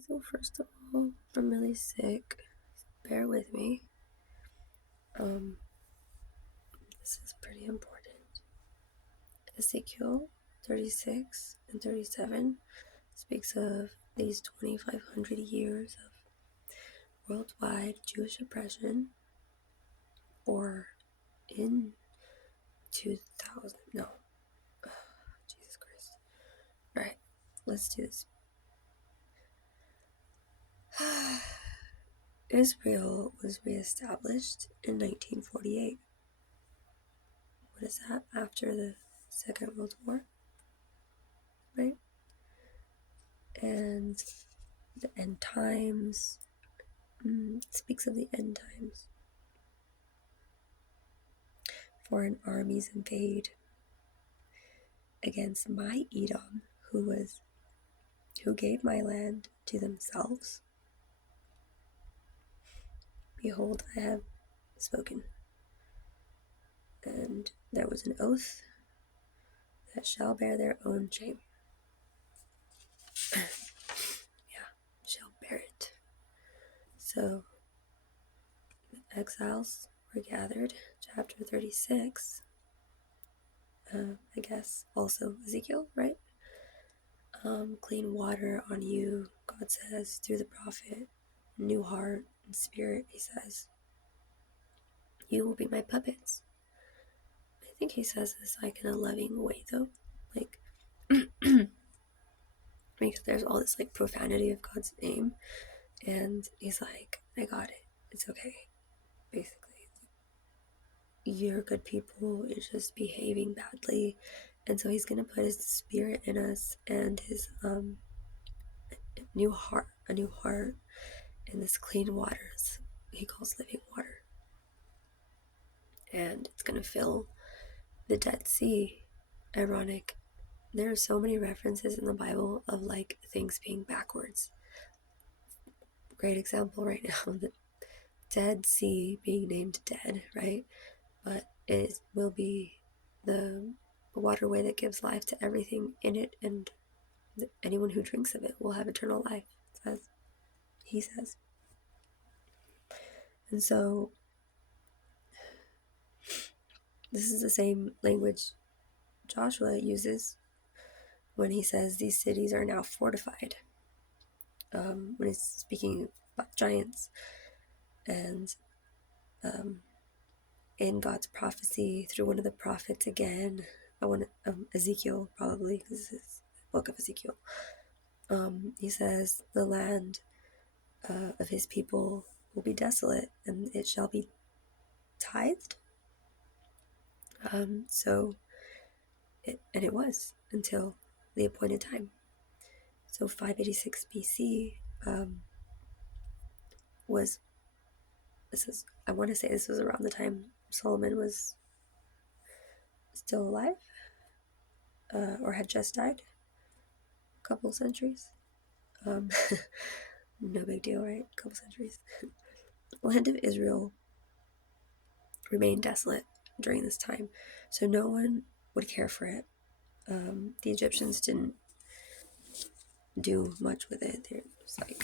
So first of all, I'm really sick. Bear with me. This is pretty important. Ezekiel 36 and 37 speaks of these 2,500 years of worldwide Jewish oppression, or in 2000. No. Jesus Christ. Alright, let's do this. Israel was reestablished in 1948. What is that? After the Second World War, right? And the end times speaks of the end times. Foreign armies invade against my Edom, who gave my land to themselves. Behold, I have spoken. And there was an oath that shall bear their own shame. Shall bear it. So the exiles were gathered, chapter 36. I guess also Ezekiel, right? Clean water on you, God says, through the prophet. New heart and spirit, he says. You will be my puppets. I think he says this like in a loving way, though. Like, because there's all this like profanity of God's name. And he's like, I got it. It's okay. Basically, you're good people. You're just behaving badly. And so he's going to put his spirit in us and his a new heart, and this clean waters he calls living water. And it's going to fill the Dead Sea. Ironic. There are so many references in the Bible of like things being backwards. Great example right now, the Dead Sea being named dead, right? But it will be the waterway that gives life to everything in it, and anyone who drinks of it will have eternal life, he says. And so this is the same language Joshua uses when he says these cities are now fortified, when he's speaking about giants. And in God's prophecy through one of the prophets again, Ezekiel probably, because this is the book of Ezekiel, he says the land of his people will be desolate and it shall be tithed. And it was until the appointed time. So 586 BC was, I want to say this was around the time Solomon was still alive, or had just died, a couple centuries. No big deal, right? A couple centuries. The land of Israel remained desolate during this time, so no one would care for it. The Egyptians didn't do much with it. They're just like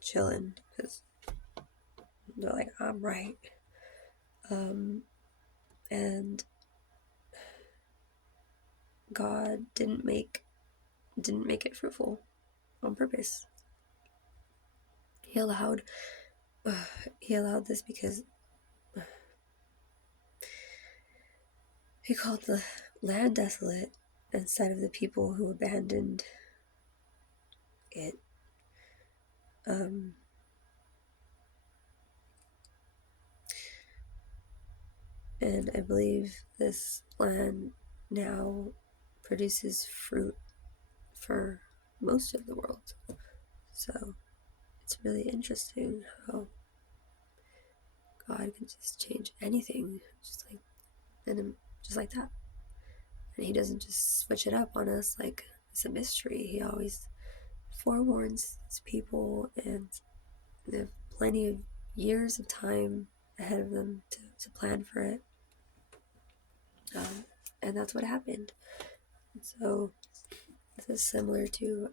chilling because they're like, I'm right. And God didn't make it fruitful on purpose. He allowed this because he called the land desolate instead of the people who abandoned it. And I believe this land now produces fruit for most of the world. So it's really interesting how God can just change anything just like that. And he doesn't just switch it up on us like it's a mystery. He always forewarns his people, and they have plenty of years of time ahead of them to plan for it. And that's what happened. And so this is similar to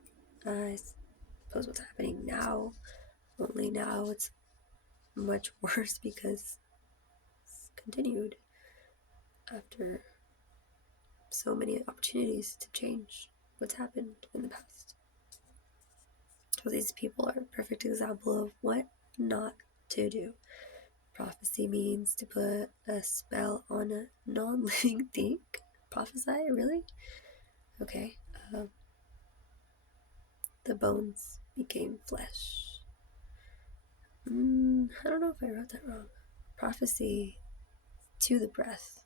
suppose what's happening now, only now it's much worse because it's continued after so many opportunities to change what's happened in the past. So these people are a perfect example of what not to do. Prophecy means to put a spell on a non-living thing. Prophesy? Really? Okay. The bones became flesh. I don't know if I wrote that wrong. Prophecy to the breath.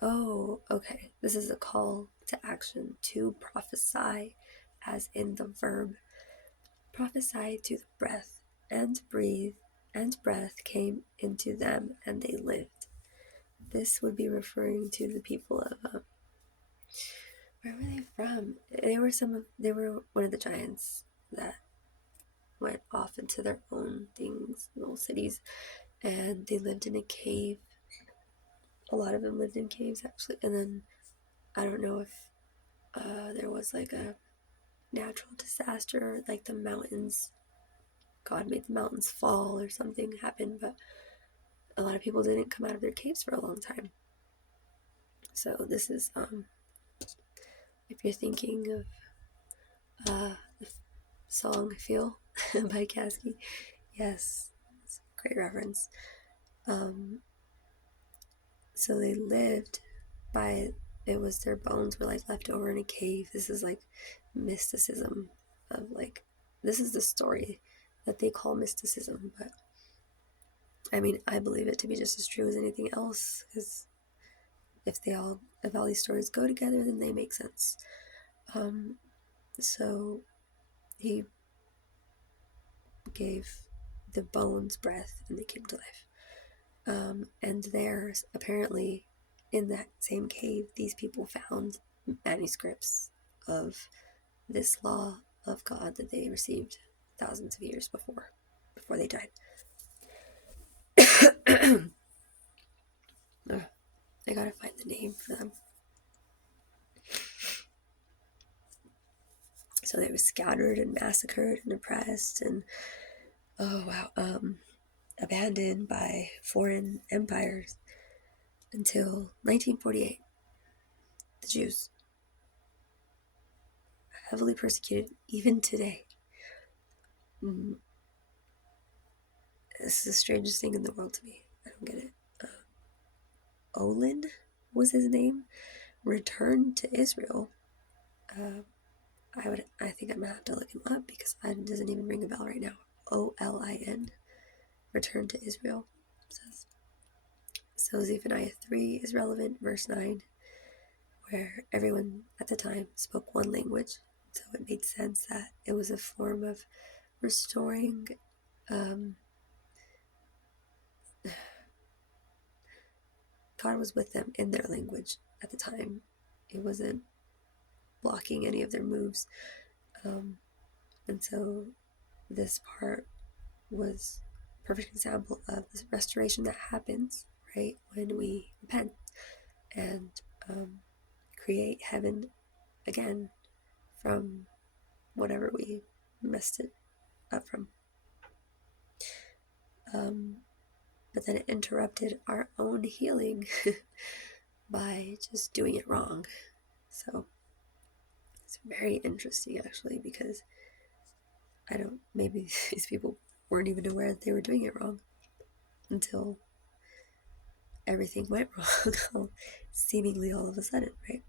Oh, okay. This is a call to action to prophesy, as in the verb. Prophesy to the breath, and breathe, and breath came into them, and they lived. This would be referring to the people of where were they from? They were one of the giants that went off into their own things, little cities, and they lived in a cave. A lot of them lived in caves actually, and then I don't know if there was like a natural disaster, like the mountains. God made the mountains fall or something happened, but a lot of people didn't come out of their caves for a long time. So this is if you're thinking of the song "Feel" by Caskey, yes, it's a great reference. So they lived by, it was their bones were like left over in a cave. This is like mysticism of like, this is the story that they call mysticism, but I mean, I believe it to be just as true as anything else, because if all these stories go together, then they make sense. So he gave the bones breath and they came to life. And there's apparently in that same cave, these people found manuscripts of this law of God that they received thousands of years before they died. I gotta find the name for them. So they were scattered and massacred and oppressed and abandoned by foreign empires until 1948. The Jews, heavily persecuted even today. This is the strangest thing in the world to me. I don't get it. Olin was his name. Returned to Israel. I think I'm gonna have to look him up because it doesn't even ring a bell right now. Olin. Returned to Israel. Says. So Zephaniah 3 is relevant, verse 9, where everyone at the time spoke one language. So it made sense that it was a form of restoring God was with them in their language at the time. It wasn't blocking any of their moves. And so this part was a perfect example of this restoration that happens, right, when we repent and create heaven again from whatever we messed it up from. But then it interrupted our own healing by just doing it wrong. So it's very interesting actually, because maybe these people weren't even aware that they were doing it wrong until everything went wrong, seemingly all of a sudden, right?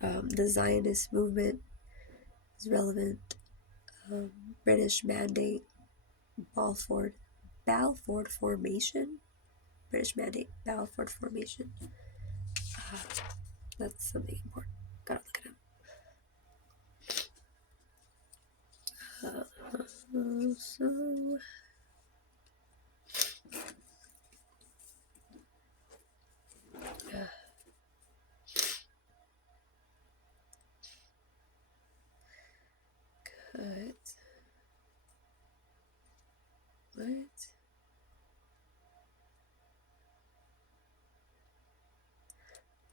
The Zionist movement is relevant. British Mandate, Balfour Formation. British Mandate, Balfour Formation. That's something important. Gotta look it up. What?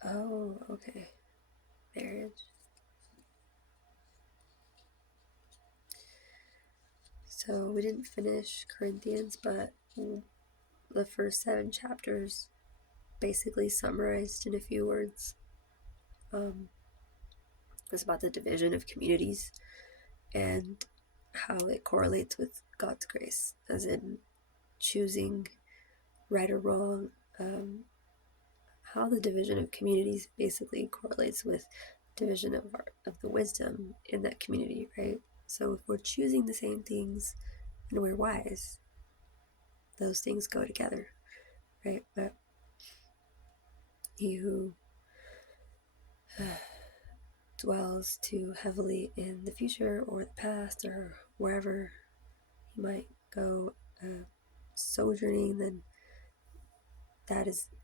Oh, okay. Marriage. So we didn't finish Corinthians, but the first 7 chapters basically summarized in a few words. It's about the division of communities and how it correlates with God's grace, as in choosing right or wrong, how the division of communities basically correlates with division of the wisdom in that community, right? So if we're choosing the same things and we're wise, those things go together, right? But he who dwells too heavily in the future or the past or wherever he might go sojourning, then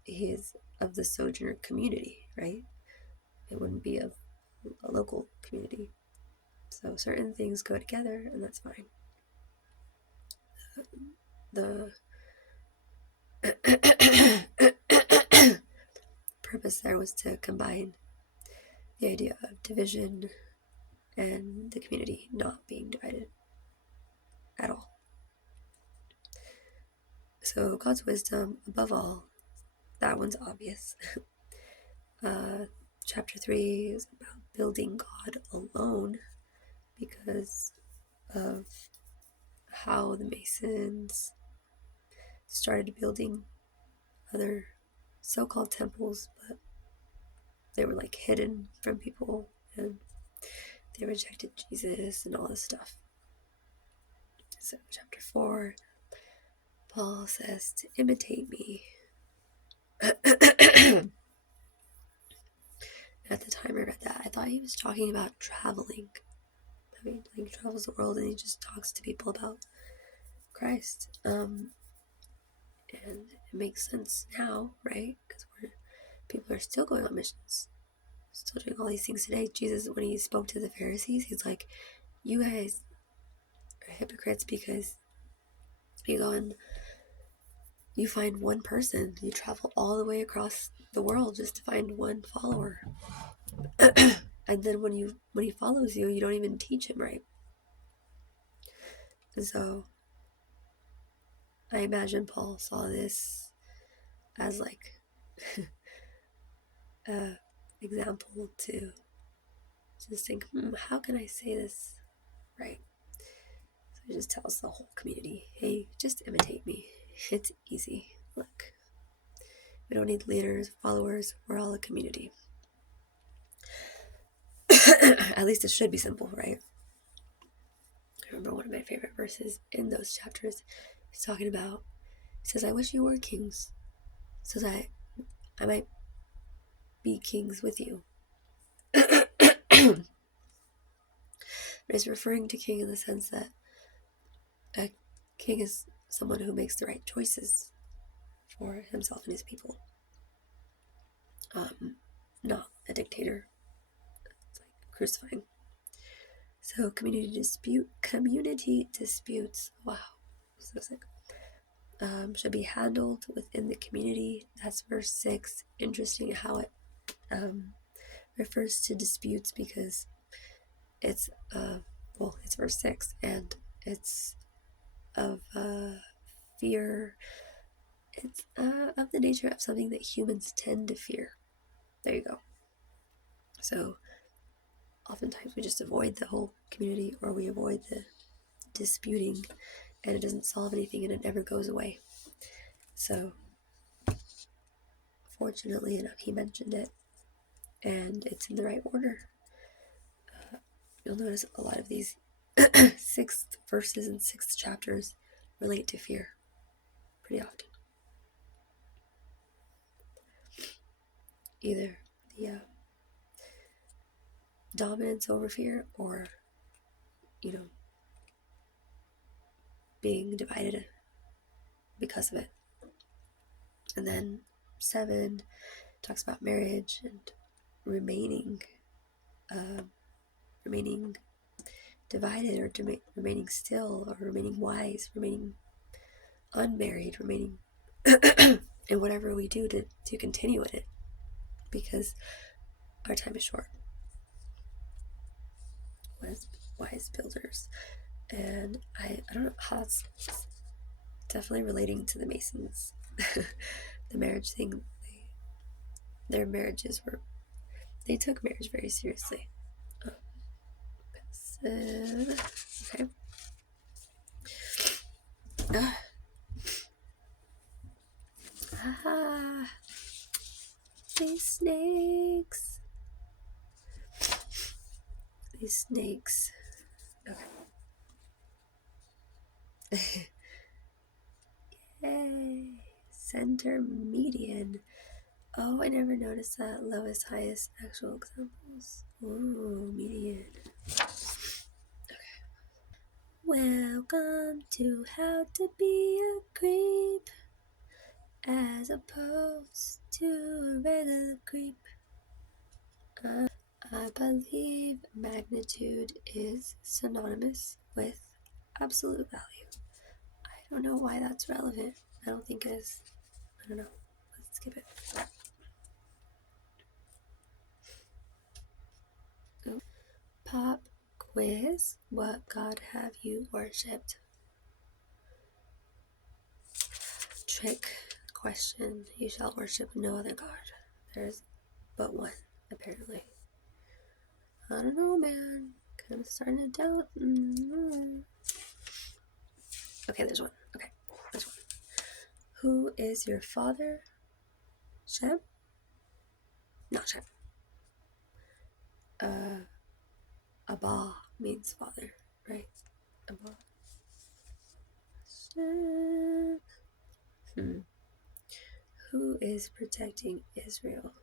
he is of the sojourner community, right? It wouldn't be of a local community. So certain things go together, and that's fine. The purpose there was to combine the idea of division and the community not being divided at all. So God's wisdom, above all, that one's obvious. Chapter 3 is about building God alone because of how the Masons started building other so-called temples, but they were like hidden from people and they rejected Jesus and all this stuff. So chapter 4, Paul says to imitate me. At the time I read that, I thought he was talking about traveling. I mean, like, he travels the world and he just talks to people about Christ. And it makes sense now, right? Because people are still going on missions, still doing all these things today. Jesus, when he spoke to the Pharisees, he's like, you guys are hypocrites because you go and you find one person. You travel all the way across the world just to find one follower. And then when he follows you, you don't even teach him right. And so I imagine Paul saw this as like a example to just think, how can I say this right? So he just tells the whole community, hey, just imitate me. It's easy. Look, we don't need leaders, followers. We're all a community. At least it should be simple, right? I remember one of my favorite verses in those chapters. He's talking about, he says, I wish you were kings so that I might be kings with you. He's referring to king in the sense that a king is someone who makes the right choices for himself and his people. Not a dictator. It's like crucifying. So community disputes. Wow, so sick. Should be handled within the community. That's verse 6. Interesting how it refers to disputes because it's it's verse 6 and it's of fear. It's of the nature of something that humans tend to fear. There you go. So oftentimes we just avoid the whole community, or we avoid the disputing, and it doesn't solve anything and it never goes away. So fortunately enough, he mentioned it, and it's in the right order. You'll notice a lot of these 6th verses and 6th chapters relate to fear pretty often. Either the dominance over fear, or being divided because of it. And then 7 talks about marriage and remaining divided, or remaining still, or remaining wise, remaining unmarried, remaining in whatever we do to continue in it, because our time is short. Wise builders. And I don't know how it's definitely relating to the Masons. The marriage thing, their marriages were, they took marriage very seriously. Okay. Ah, these snakes. These snakes. Okay. Yay. Center median. Oh, I never noticed that. Lowest, highest, actual examples. Ooh, median. Okay. Welcome to How to Be a Creep as opposed to a regular creep. I believe magnitude is synonymous with absolute value. I don't know why that's relevant. I don't think it is. I don't know. Let's skip it. Oh. Pop quiz. What God have you worshipped? Trick question. You shall worship no other God. There's but one, apparently. I don't know, man. Kind of starting to doubt. Okay, there's one. Okay, there's one. Who is your father? Shem? Not Shem. Abba means father, right? Abba. Shem. Who is protecting Israel?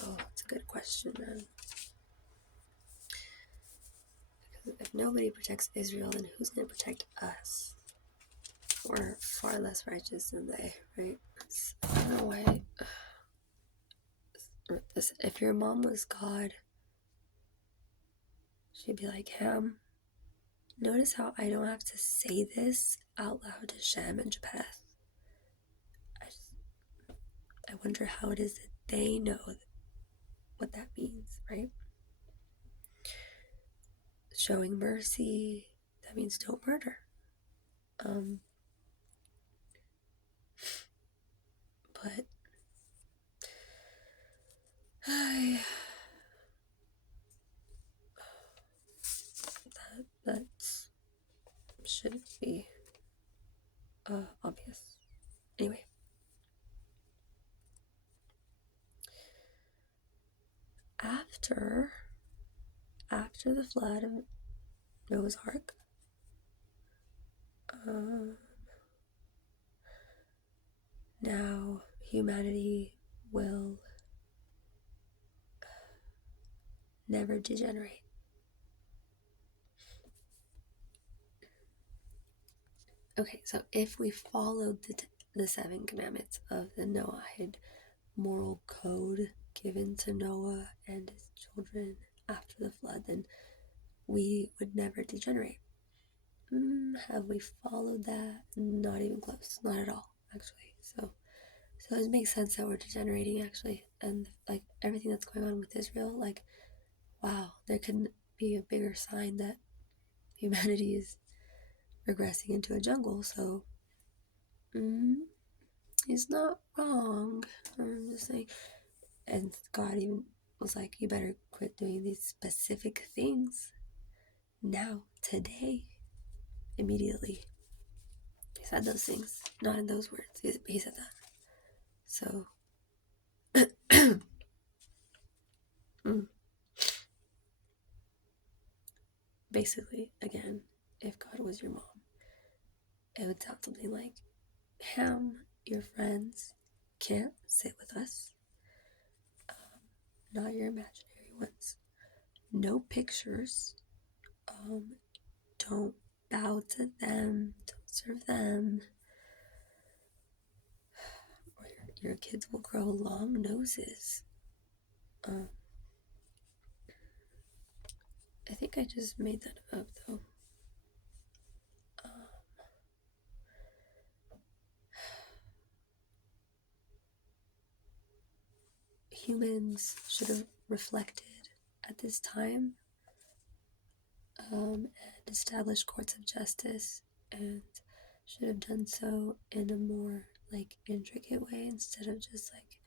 Oh, that's a good question, man. Because if nobody protects Israel, then who's going to protect us? We're far less righteous than they, right? I don't know why. Listen, if your mom was God, she'd be like, Ham, notice how I don't have to say this out loud to Shem and Japheth. I wonder how it is that they know what that means, right? Showing mercy, that means don't murder. But that should be obvious. Anyway, after the flood of Noah's Ark, now humanity will never degenerate. Okay, so if we followed the 7 commandments of the Noahide moral code given to Noah and his children after the flood, then we would never degenerate. Have we followed that? Not even close. Not at all, actually. So it makes sense that we're degenerating, actually. And like everything that's going on with Israel, like, wow, there couldn't be a bigger sign that humanity is regressing into a jungle. So he's not wrong. I'm just saying. And God even was like, you better quit doing these specific things now, today, immediately. He said those things, not in those words. He said that. So, basically, again, if God was your mom, it would sound something like, Ham, your friends can't sit with us. Not your imaginary ones. No pictures. Don't bow to them. Don't serve them. Or your kids will grow long noses. I think I just made that up, though. Humans should have reflected at this time and establish courts of justice, and should have done so in a more like intricate way instead of just like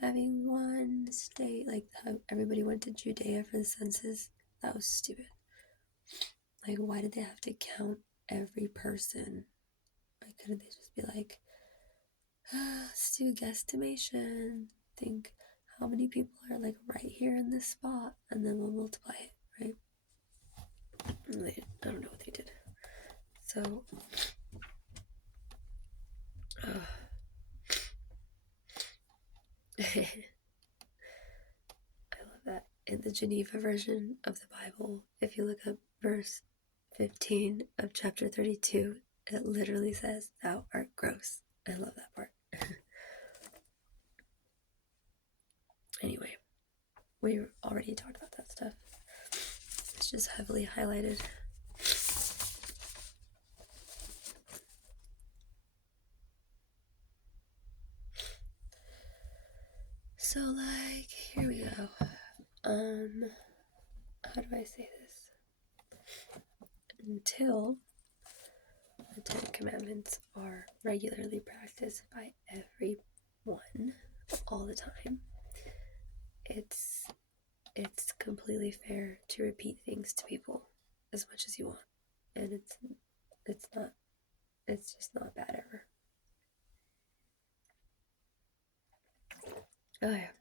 having one state, like how everybody went to Judea for the census. That was stupid. Like, why did they have to count every person? Why couldn't they just be like, let's do a guesstimation, think how many people are like right here in this spot, and then we'll multiply it, right? I don't know what they did. So, I love that. In the Geneva version of the Bible, if you look up verse 15 of chapter 32, it literally says, "Thou art gross." I love that part. Anyway, we already talked about that stuff. It's just heavily highlighted. So, like, here we go. How do I say this? Until the Ten Commandments are regularly practiced by everyone all the time, it's completely fair to repeat things to people as much as you want, and it's just not bad ever. Oh yeah,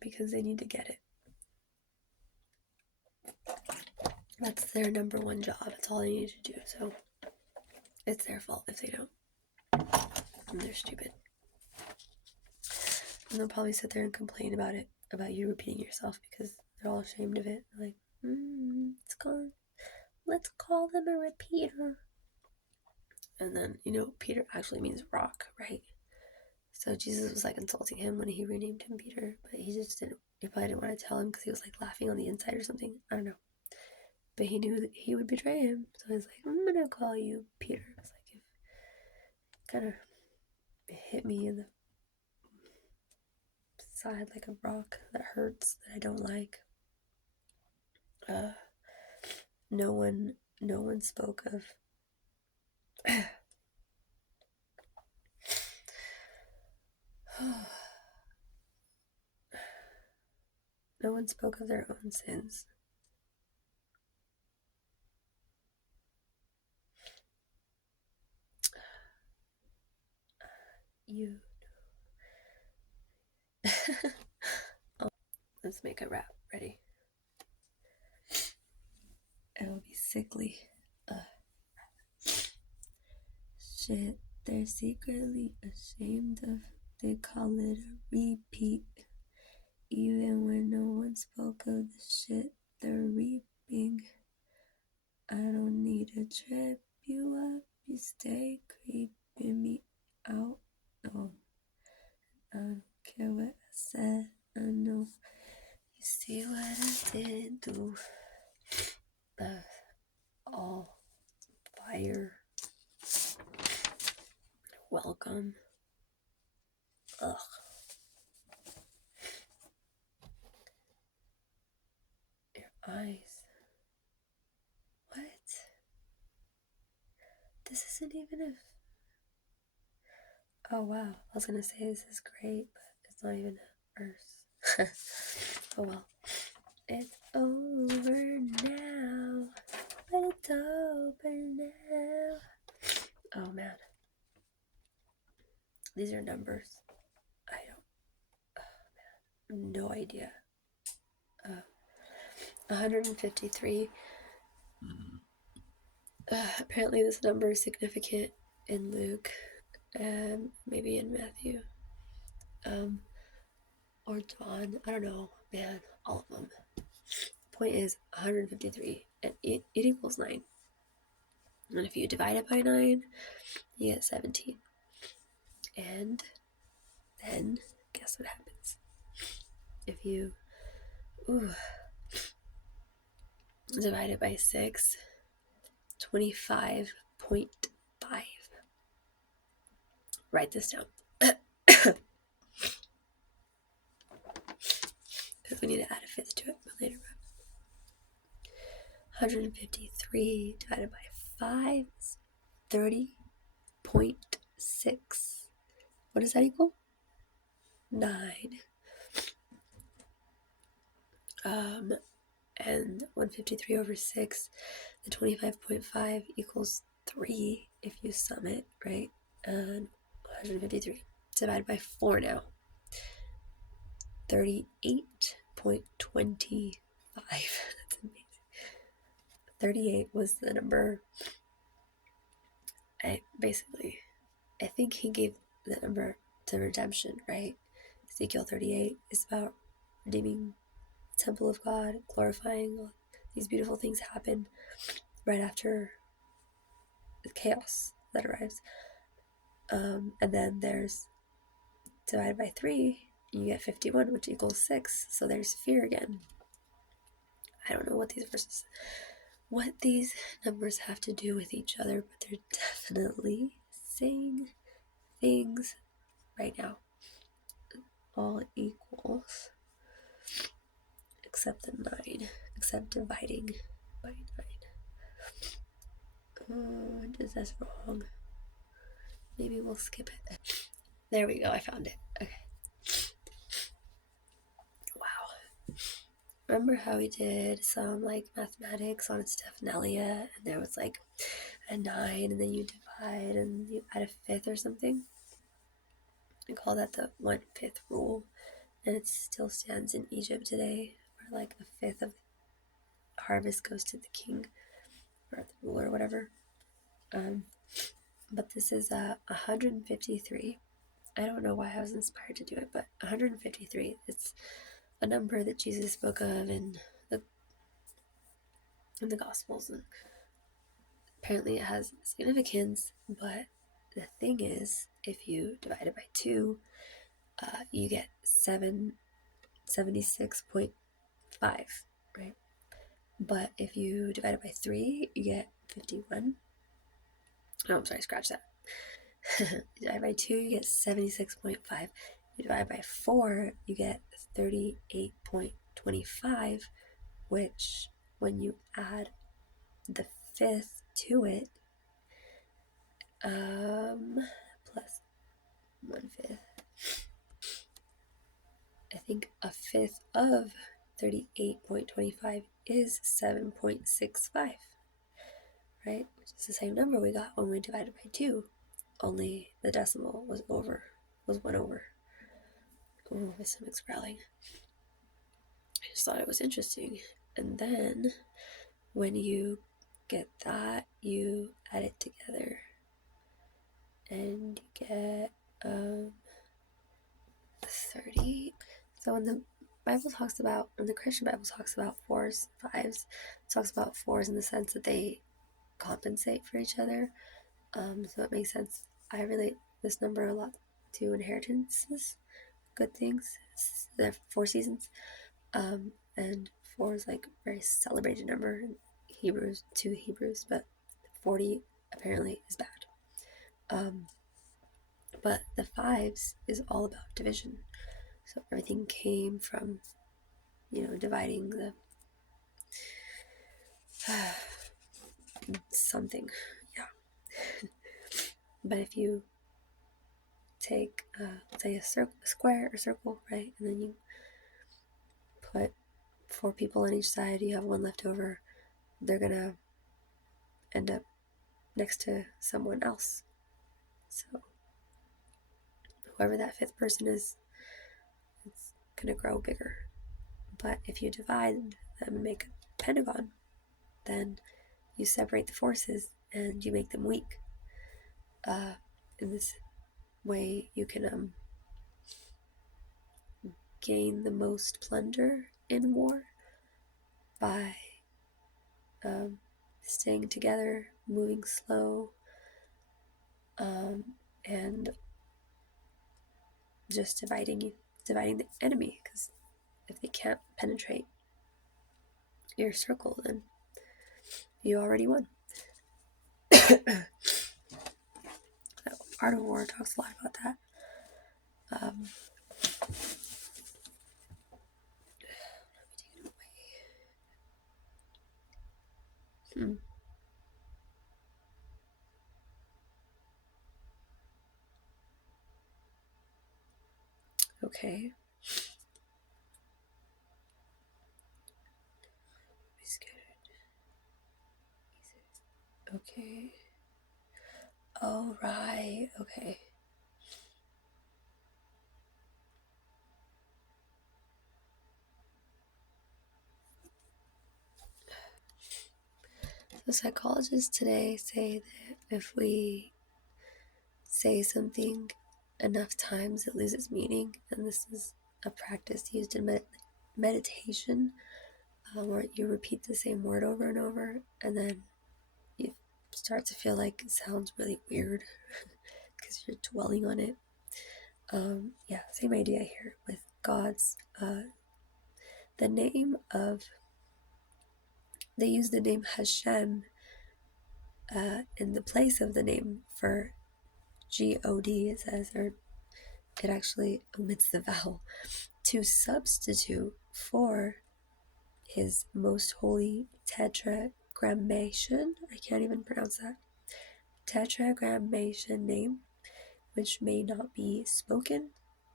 because they need to get it. That's their number one job. That's all they need to do. So it's their fault if they don't. And they're stupid. And they'll probably sit there and complain about it, about you repeating yourself, because they're all ashamed of it. They're like, let's call them a repeater. And then, Peter actually means rock, right? So Jesus was like insulting him when he renamed him Peter, but he probably didn't want to tell him because he was like laughing on the inside or something. I don't know. But he knew that he would betray him. So he's like, I'm going to call you Peter. It's like, it kind of hit me in the side like a rock that hurts, that I don't like. No one spoke of no one spoke of their own sins. You know. Let's make a rap. Ready? It'll be sickly. Shit, they're secretly ashamed of. They call it a repeat. Even when no one spoke of the shit they're reaping. I don't need to trip you up. You stay creeping me out. Oh, I don't care what I said. I know you see what I didn't do. All fire. Welcome. Ugh. Your eyes. What? This isn't even a... Oh wow, I was gonna say this is great, but it's not even a verse. Oh well. It's over now, but it's over now. Oh man. These are numbers. I don't... no idea. 153. Apparently this number is significant in Luke, maybe in Matthew, or John. I don't know, man, all of them. The point is 153, and it equals 9. And if you divide it by 9, you get 17. And then, guess what happens? If you divide it by 6, 25.5. Write this down. Because we need to add a fifth to it later. 153 divided by 5 is 30.6. What does that equal? 9. And 153 over 6, the 25.5 equals 3 if you sum it, right? And 153 divided by 4 now. 38.25. That's amazing. 38 was the number. I think he gave the number to redemption, right? Ezekiel 38 is about redeeming the temple of God, glorifying. These beautiful things happen right after the chaos that arrives. And then there's divided by 3, you get 51, which equals 6. So there's fear again. I don't know what these numbers have to do with each other, but they're definitely saying things right now. All equals, except the 9, except dividing by 9. That's wrong. Maybe we'll skip it. There we go, I found it. Okay. Wow. Remember how we did some mathematics on Stephanelia, and there was a 9, and then you divide and you add a fifth or something? We call that the 1/5 rule, and it still stands in Egypt today, where a fifth of the harvest goes to the king or the ruler or whatever. But this is 153. I don't know why I was inspired to do it, but 153, it's a number that Jesus spoke of in the Gospels, and apparently it has significance. But the thing is, if you divide it by 2, you get 76.5, right? But if you divide it by 3, you get 51. Oh, I'm sorry, scratch that. You divide by 2, you get 76.5. You divide by 4, you get 38.25, which, when you add the fifth to it, plus 1/5, I think a fifth of 38.25 is 7.65, right? Which is the same number we got when we divided by 2, only the decimal was 1 over. Oh, my stomach's growling. I just thought it was interesting. And then when you get that, you add it together and you get 30. So when the Christian Bible talks about 4s, 5s, it talks about 4s in the sense that they compensate for each other. So it makes sense. I relate this number a lot to inheritances, good things. There are 4 seasons. And 4 is very celebrated number in Hebrews, but 40 apparently is bad. But the 5s is all about division. So everything came from, dividing the something, yeah. But if you take, say, a square or circle, right, and then you put 4 people on each side, you have 1 left over, they're gonna end up next to someone else. So whoever that 5th person is, it's gonna grow bigger. But if you divide them and make a pentagon, then you separate the forces and you make them weak. In this way, you can gain the most plunder in war by staying together, moving slow, and just dividing the enemy. Because if they can't penetrate your circle, then you already won. Art of War talks a lot about that. Okay. Okay. Oh, right. Okay. So psychologists today say that if we say something enough times, it loses meaning. And this is a practice used in meditation, where you repeat the same word over and over, and then you start to feel like it sounds really weird because you're dwelling on it. Yeah, same idea here with God's. The name of, they use the name Hashem in the place of the name for God, it says, or it actually omits the vowel, to substitute for his most holy tetragrammation. I can't even pronounce that. Tetragrammation name, which may not be spoken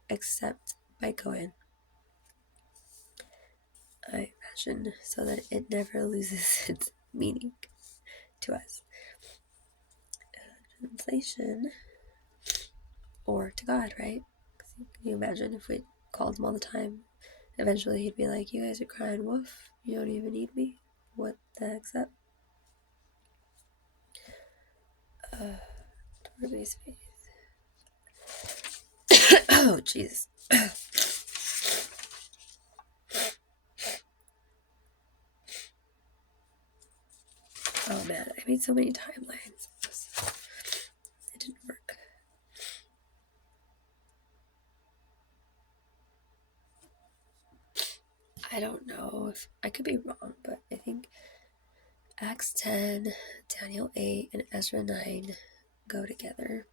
except by Cohen. I imagine, so that it never loses its meaning to us. Translation, or to God, right? Can you imagine if we called him all the time? Eventually he'd be like, you guys are crying wolf. You don't even need me. What the heck's up? Oh, Jesus. Oh, man. I made so many timelines. It didn't work. I don't know if I could be wrong, but I think Acts 10, Daniel 8, and Ezra 9 go together.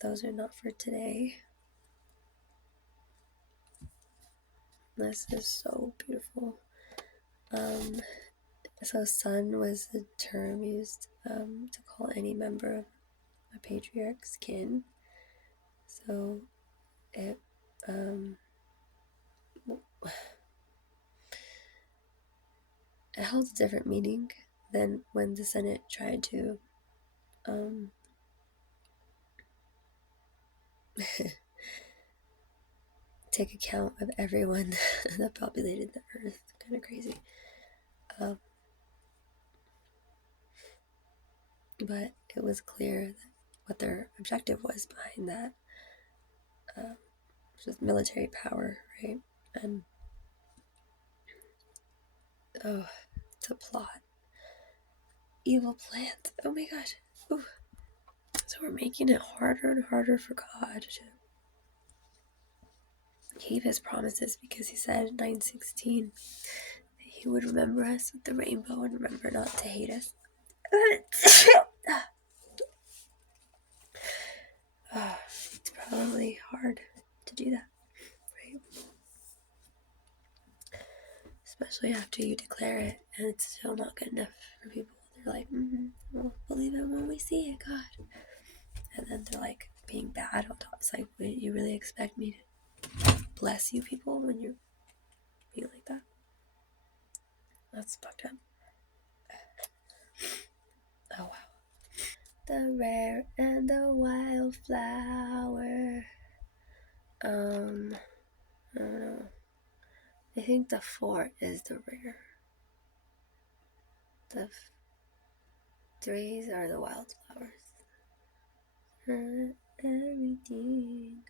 Those are not for today. This is so beautiful. So son was the term used to call any member of a patriarch's kin. So it it held a different meaning than when the Senate tried to take account of everyone that populated the earth. Kind of crazy. But it was clear that what their objective was behind that, which was military power, right? And to plot evil plans. Oh my gosh. Ooh. So we're making it harder and harder for God to keep his promises, because he said in 9:16 that he would remember us with the rainbow and remember not to hate us. It's probably hard to do that, right? Especially after you declare it and it's still not good enough for people. They're like, we'll believe it when we see it, God. And then they're like being bad on top. It's like, wait, you really expect me to bless you people when you're being like that? That's fucked up. Oh, wow. The rare and the wildflower. I don't know. I think the 4 is the rare. The 3s are the wildflowers. Everything.